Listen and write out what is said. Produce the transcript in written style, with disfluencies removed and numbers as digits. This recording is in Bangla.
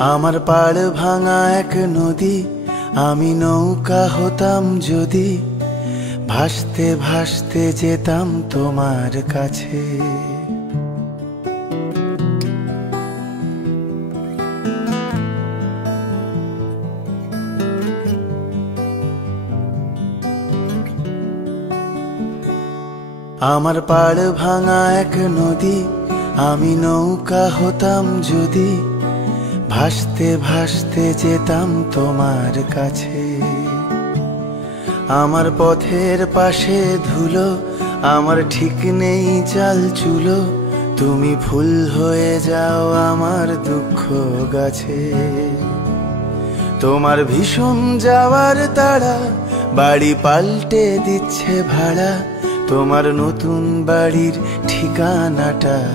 আমার পাড় ভাঙা এক নদী, আমি নৌকা হতাম যদি, ভাসতে ভাসতে যেতাম তোমার কাছে। আমার পাড় ভাঙা এক নদী, আমি নৌকা হতাম যদি, ভাসতে ভাসতে যেতাম তোমার কাছে। আমার পথের পাশে ধুলো, আমার ঠিক নেই চাল চুলো, তুমি ফুল হয়ে যাও আমার দুঃখ গাছে। তোমার ভীষণ যাওয়ার তাড়া, বাড়ি পাল্টে দিচ্ছে ভাড়া, তোমার নতুন বাড়ির ঠিকানাটা